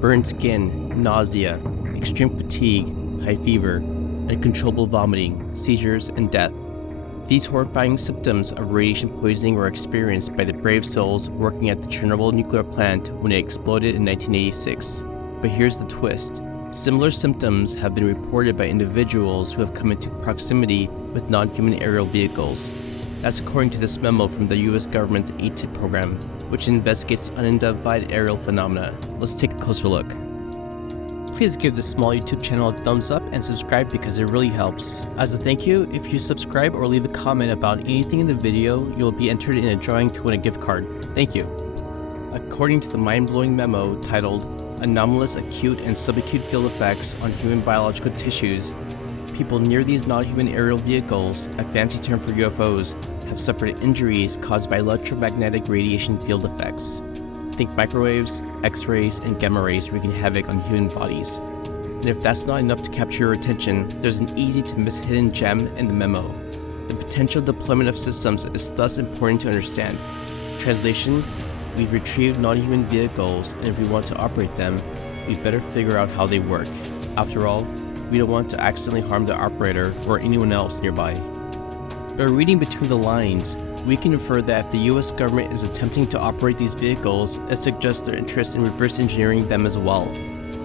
burned skin, nausea, extreme fatigue, high fever, uncontrollable vomiting, seizures, and death. These horrifying symptoms of radiation poisoning were experienced by the brave souls working at the Chernobyl nuclear plant when it exploded in 1986. But here's the twist. Similar symptoms have been reported by individuals who have come into proximity with non-human aerial vehicles. That's according to this memo from the US government's aatip program, which investigates unidentified aerial phenomena. Let's take a closer look. Please give this small YouTube channel a thumbs up and subscribe because it really helps. As a thank you, if you subscribe or leave a comment about anything in the video, you'll be entered in a drawing to win a gift card. Thank you. According to the mind-blowing memo titled Anomalous Acute and Subacute Field Effects on Human Biological Tissues, people near these non-human aerial vehicles, a fancy term for UFOs, have suffered injuries caused by electromagnetic radiation field effects. Think microwaves, X-rays, and gamma rays wreaking havoc on human bodies. And if that's not enough to capture your attention, there's an easy-to-miss hidden gem in the memo. The potential deployment of systems is thus important to understand. Translation: we've retrieved non-human vehicles, and if we want to operate them, we better figure out how they work. After all, we don't want to accidentally harm the operator or anyone else nearby. But reading between the lines, we can infer that if the US government is attempting to operate these vehicles, it suggests their interest in reverse engineering them as well.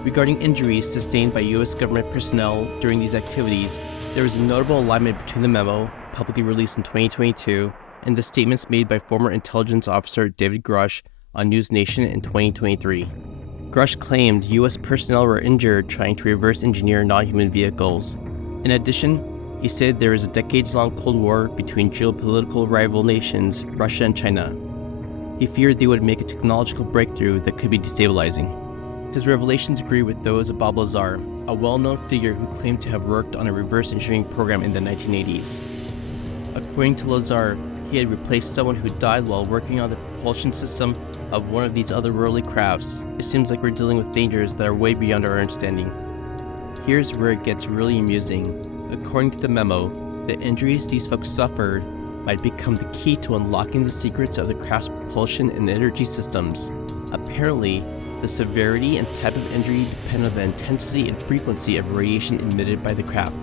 Regarding injuries sustained by US government personnel during these activities, there is a notable alignment between the memo, publicly released in 2022, and the statements made by former intelligence officer David Grush on News Nation in 2023. Grush claimed US personnel were injured trying to reverse engineer non-human vehicles. In addition, he said there is a decades-long Cold War between geopolitical rival nations, Russia and China. He feared they would make a technological breakthrough that could be destabilizing. His revelations agree with those of Bob Lazar, a well-known figure who claimed to have worked on a reverse engineering program in the 1980s. According to Lazar, he had replaced someone who died while working on the propulsion system of one of these otherworldly crafts. It seems like we're dealing with dangers that are way beyond our understanding. Here's where it gets really amusing. According to the memo, the injuries these folks suffered might become the key to unlocking the secrets of the craft's propulsion and energy systems. Apparently, the severity and type of injury depend on the intensity and frequency of radiation emitted by the craft.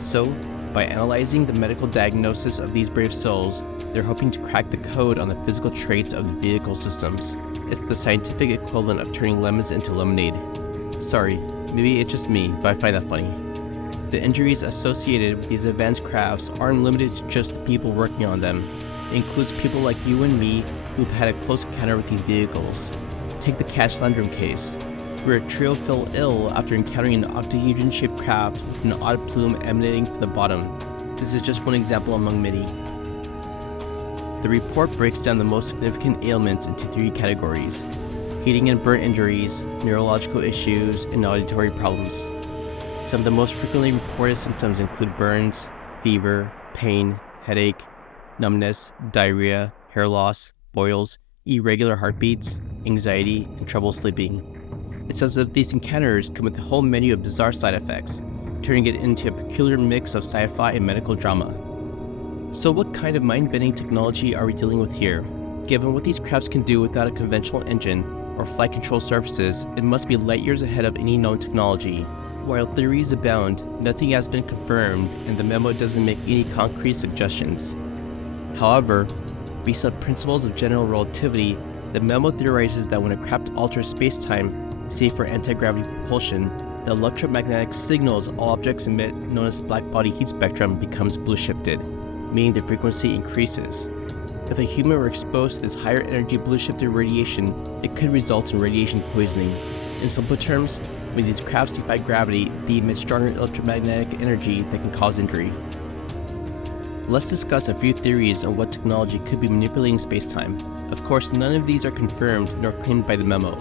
So, by analyzing the medical diagnosis of these brave souls, they're hoping to crack the code on the physical traits of the vehicle systems. It's the scientific equivalent of turning lemons into lemonade. Sorry, maybe it's just me, but I find that funny. The injuries associated with these advanced crafts aren't limited to just the people working on them. It includes people like you and me who've had a close encounter with these vehicles. Take the Catch Landrum case, where a trio fell ill after encountering an octahedron-shaped craft with an odd plume emanating from the bottom. This is just one example among many. The report breaks down the most significant ailments into 3 categories: heating and burn injuries, neurological issues, and auditory problems. Some of the most frequently reported symptoms include burns, fever, pain, headache, numbness, diarrhea, hair loss, boils, irregular heartbeats, anxiety, and trouble sleeping. It's as if these encounters come with a whole menu of bizarre side effects, turning it into a peculiar mix of sci-fi and medical drama. So what kind of mind-bending technology are we dealing with here? Given what these crafts can do without a conventional engine or flight control surfaces, it must be light years ahead of any known technology. While theories abound, nothing has been confirmed, and the memo doesn't make any concrete suggestions. However, based on principles of general relativity, the memo theorizes that when a craft alters space-time, say for anti-gravity propulsion, the electromagnetic signals all objects emit, known as black-body heat spectrum, becomes blue-shifted, meaning the frequency increases. If a human were exposed to this higher energy blue-shifted radiation, it could result in radiation poisoning. In simple terms, when these crafts defy gravity, they emit stronger electromagnetic energy that can cause injury. Let's discuss a few theories on what technology could be manipulating space-time. Of course, none of these are confirmed nor claimed by the memo.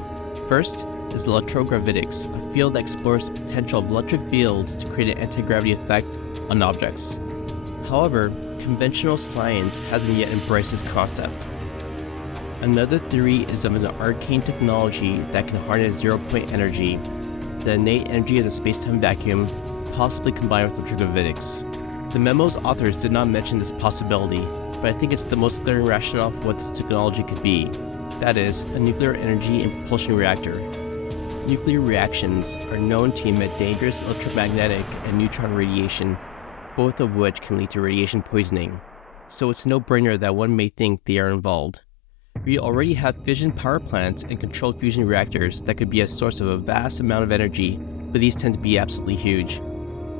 First is Electrogravitics, a field that explores the potential of electric fields to create an anti-gravity effect on objects. However, conventional science hasn't yet embraced this concept. Another theory is of an arcane technology that can harness zero-point energy, the innate energy of the space-time vacuum, possibly combined with electrogravitics. The memo's authors did not mention this possibility, but I think it's the most glaring rationale for what this technology could be. That is, a nuclear energy and propulsion reactor. Nuclear reactions are known to emit dangerous electromagnetic and neutron radiation, both of which can lead to radiation poisoning, so it's no brainer that one may think they are involved. We already have fission power plants and controlled fusion reactors that could be a source of a vast amount of energy, but these tend to be absolutely huge.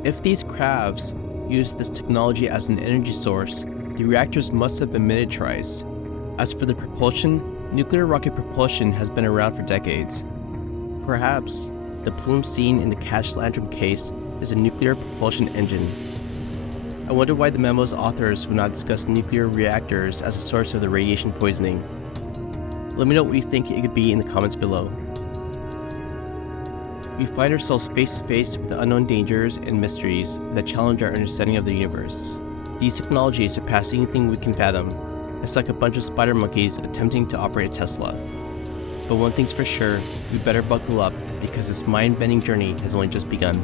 If these crafts use this technology as an energy source, the reactors must have been miniaturized. As for the propulsion, nuclear rocket propulsion has been around for decades. Perhaps the plume seen in the cached Landrum case is a nuclear propulsion engine. I wonder why the memo's authors would not discuss nuclear reactors as a source of the radiation poisoning. Let me know what you think it could be in the comments below. We find ourselves face to face with unknown dangers and mysteries that challenge our understanding of the universe. These technologies surpass anything we can fathom. It's like a bunch of spider monkeys attempting to operate a Tesla. But one thing's for sure, we better buckle up because this mind-bending journey has only just begun.